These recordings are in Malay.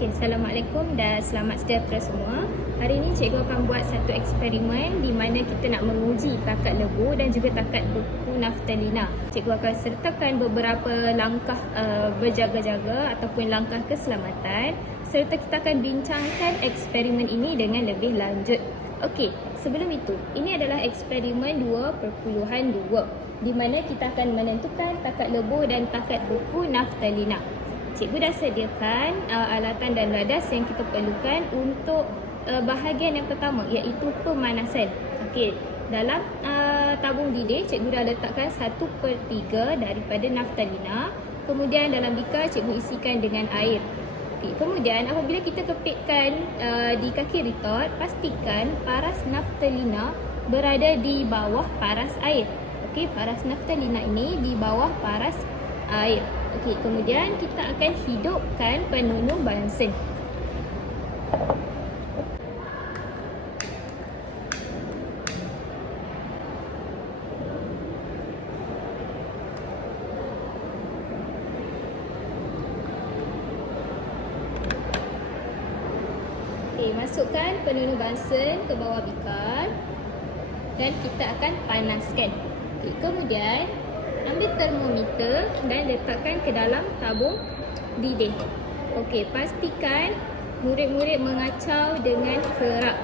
Assalamualaikum dan selamat sejahtera semua. Hari ini cikgu akan buat satu eksperimen di mana kita nak menguji takat lebu dan juga takat beku naftalina. Cikgu akan sertakan beberapa langkah berjaga-jaga ataupun langkah keselamatan serta kita akan bincangkan eksperimen ini dengan lebih lanjut. Okey, sebelum itu, ini adalah eksperimen 2.2 di mana kita akan menentukan takat lebu dan takat beku naftalina. Cikgu dah sediakan alatan dan radas yang kita perlukan untuk bahagian yang pertama, iaitu pemanasan. Okey, dalam tabung didih cikgu dah letakkan 1/3 daripada naftalina. Kemudian dalam bikar cikgu isikan dengan air. Okey, kemudian apabila kita kepitkan di kaki retort, pastikan paras naftalina berada di bawah paras air. Okey, paras naftalina ini di bawah paras air. Okey, kemudian kita akan hidupkan penunu bansen. Okey, masukkan penunu bansen ke bawah bikar dan kita akan panaskan. Okey, kemudian ambil termometer dan letakkan ke dalam tabung didih. Okey, pastikan murid-murid mengacau dengan kerap.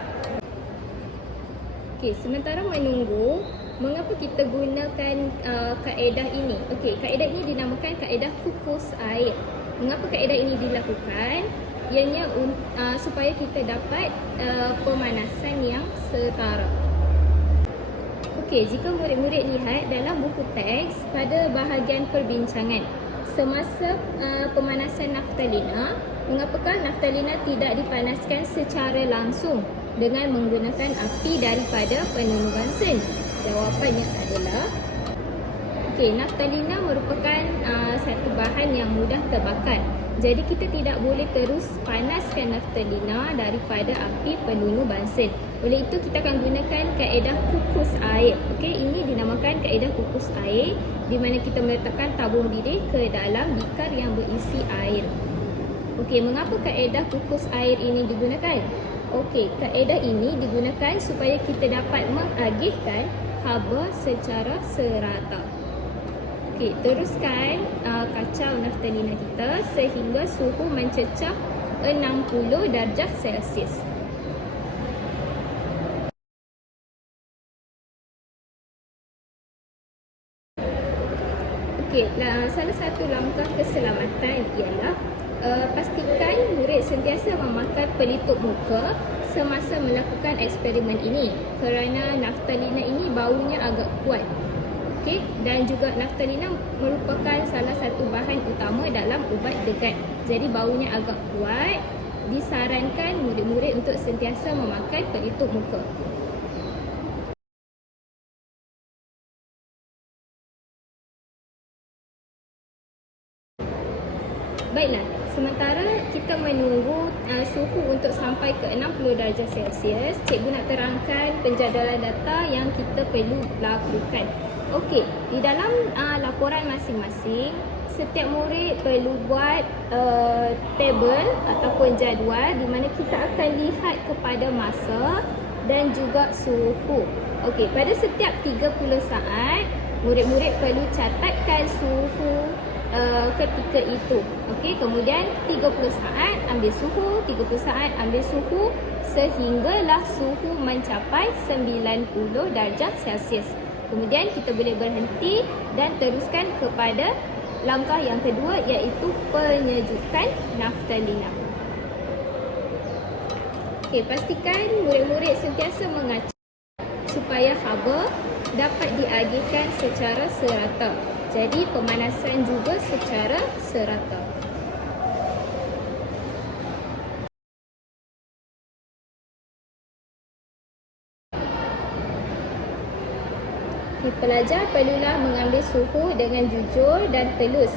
Okey, sementara menunggu, mengapa kita gunakan kaedah ini? Okey, kaedah ini dinamakan kaedah kukus air. Mengapa kaedah ini dilakukan? Ianya supaya kita dapat pemanasan yang setara. Okey, jika murid-murid lihat dalam buku teks pada bahagian perbincangan, semasa pemanasan naftalina, mengapakah naftalina tidak dipanaskan secara langsung dengan menggunakan api daripada penunu bansen? Jawapannya adalah okey, naftalina merupakan satu bahan yang mudah terbakar. Jadi kita tidak boleh terus panaskan naftalina daripada api penunu bansen. Oleh itu kita akan gunakan kaedah kukus air. Okey, ini dinamakan kaedah kukus air di mana kita meletakkan tabung didih ke dalam bikar yang berisi air. Okey, mengapa kaedah kukus air ini digunakan? Okey, kaedah ini digunakan supaya kita dapat mengagihkan haba secara serata. Okey, teruskan kacau naftalina kita sehingga suhu mencecah 60 darjah Celsius. Okey, salah satu langkah keselamatan ialah pastikan murid sentiasa memakai pelitup muka semasa melakukan eksperimen ini kerana naftalina ini baunya agak kuat. Okey, dan juga naftalina merupakan salah satu bahan utama dalam ubat degat. Jadi baunya agak kuat. Disarankan murid-murid untuk sentiasa memakai pelitup muka. Baiklah, sementara kita menunggu suhu untuk sampai ke 60 darjah Celsius, cikgu nak terangkan penjadualan data yang kita perlu lakukan. Okey, di dalam laporan masing-masing, setiap murid perlu buat table ataupun jadual di mana kita akan lihat kepada masa dan juga suhu. Okey, pada setiap 30 saat, murid-murid perlu catatkan suhu ketika itu. Okey, kemudian 30 saat ambil suhu, 30 saat ambil suhu sehinggalah suhu mencapai 90 darjah Celsius. Kemudian kita boleh berhenti dan teruskan kepada langkah yang kedua, iaitu penyejukan naftalina. Okey, pastikan murid-murid sentiasa mengacau supaya haba dapat diagihkan secara serata. Jadi pemanasan juga secara serata. Pelajar perlulah mengambil suhu dengan jujur dan telus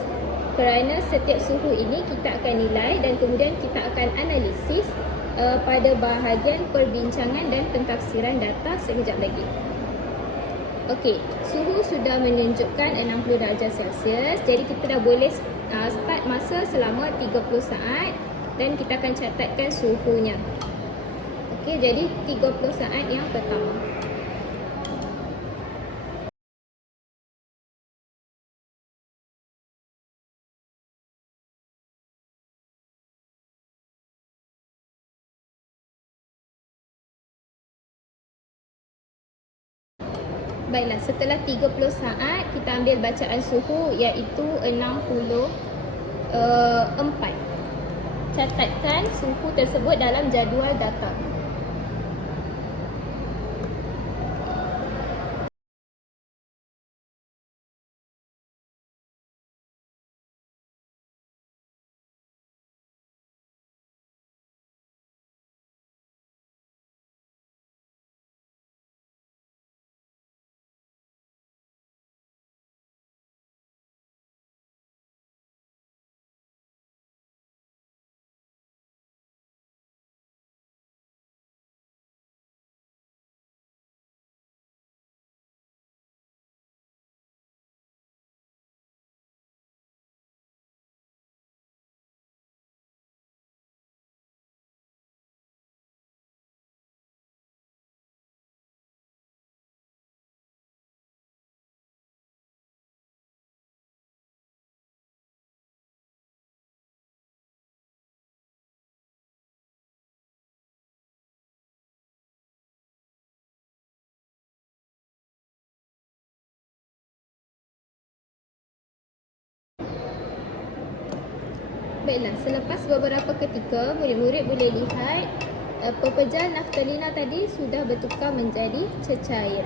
kerana setiap suhu ini kita akan nilai dan kemudian kita akan analisis pada bahagian perbincangan dan pentafsiran data sekejap lagi. Okey, suhu sudah menunjukkan 60 darjah Celsius. Jadi kita dah boleh start masa selama 30 saat dan kita akan catatkan suhunya. Okey, jadi 30 saat yang pertama. Baiklah, setelah 30 saat kita ambil bacaan suhu iaitu 64. Catatkan suhu tersebut dalam jadual data. Baiklah, selepas beberapa ketika, murid-murid boleh lihat pepejal naftalina tadi sudah bertukar menjadi cecair.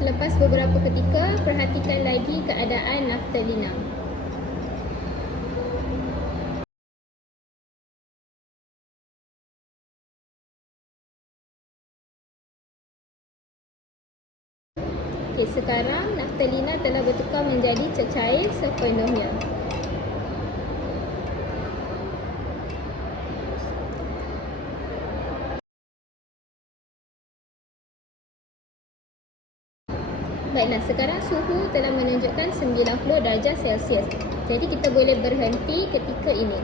Selepas beberapa ketika, perhatikan lagi keadaan naftalina. Okey, sekarang naftalina telah bertukar menjadi cecair sepenuhnya. Baiklah, sekarang suhu telah menunjukkan 90 darjah Celsius. Jadi kita boleh berhenti ketika ini.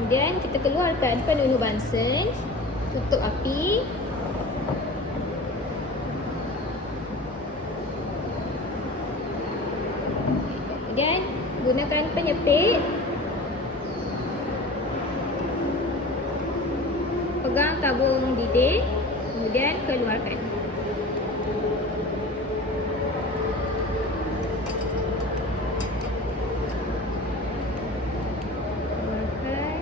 Kemudian kita keluarkan penunu Bunsen, tutup api. Kemudian gunakan penyepit. Pegang tabung didih, kemudian keluarkan. Keluarkan.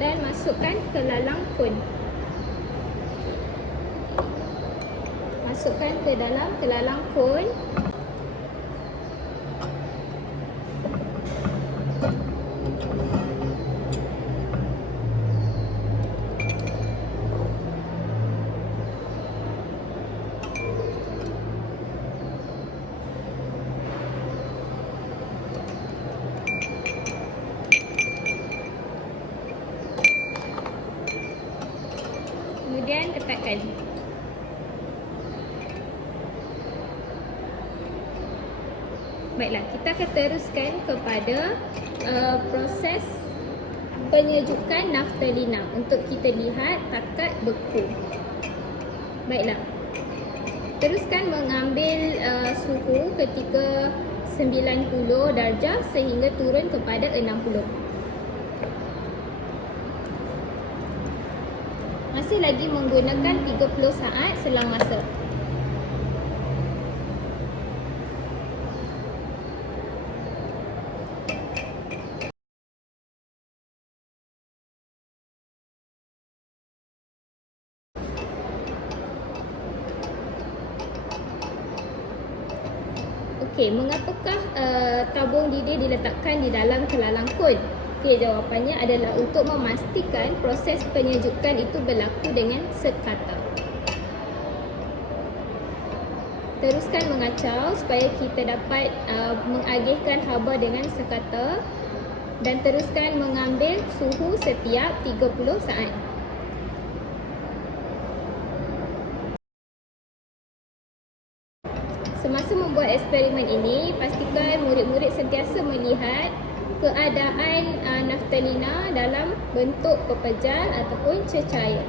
Dan masukkan ke lalang pun. Masukkan ke dalam kelalang pun. Kemudian ketatkan. Baiklah, kita akan teruskan kepada proses penyejukan naftalina untuk kita lihat takat beku. Baiklah, teruskan mengambil suhu ketika 90 darjah sehingga turun kepada 60. Masih lagi menggunakan 30 saat selang masa. Okey, Okey, mengapakah tabung didih diletakkan di dalam kelalang kon? Okey, jawapannya adalah untuk memastikan proses penyejukan itu berlaku dengan sekata. Teruskan mengacau supaya kita dapat mengagihkan haba dengan sekata, dan teruskan mengambil suhu setiap 30 saat. Semasa membuat eksperimen ini, pastikan murid-murid sentiasa melihat keadaan naftalina dalam bentuk pepejal ataupun cecair.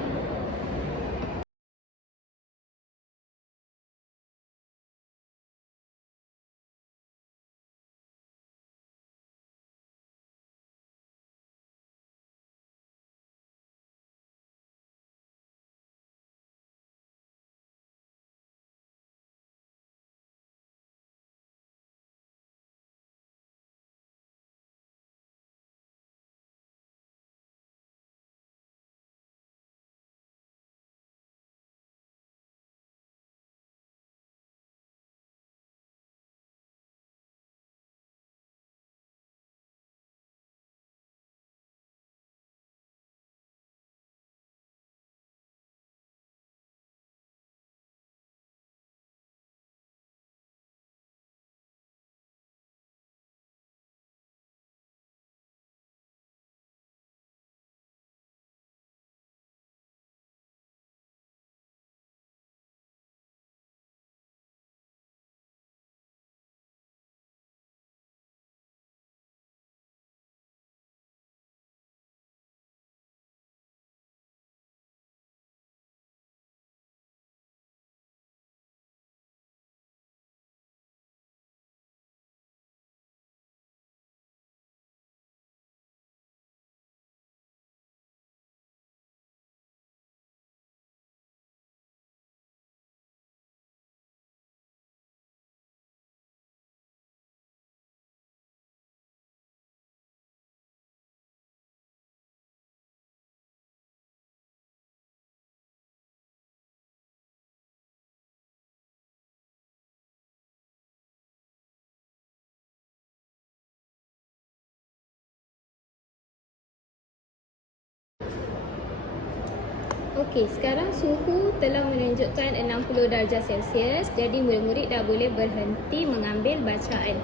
Okey, sekarang suhu telah menunjukkan 60 darjah Celsius. Jadi murid-murid dah boleh berhenti mengambil bacaan.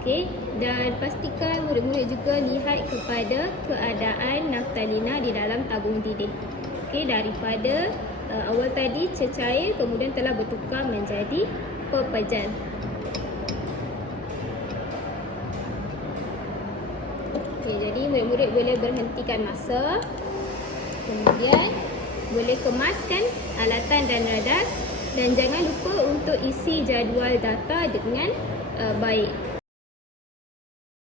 Okey, dan pastikan murid-murid juga lihat kepada keadaan naftalina di dalam tabung didih. Okey, daripada awal tadi cecair kemudian telah bertukar menjadi pepejal. Okey, jadi murid-murid boleh berhentikan masa. Kemudian boleh kemaskan alatan dan radas, dan jangan lupa untuk isi jadual data dengan baik.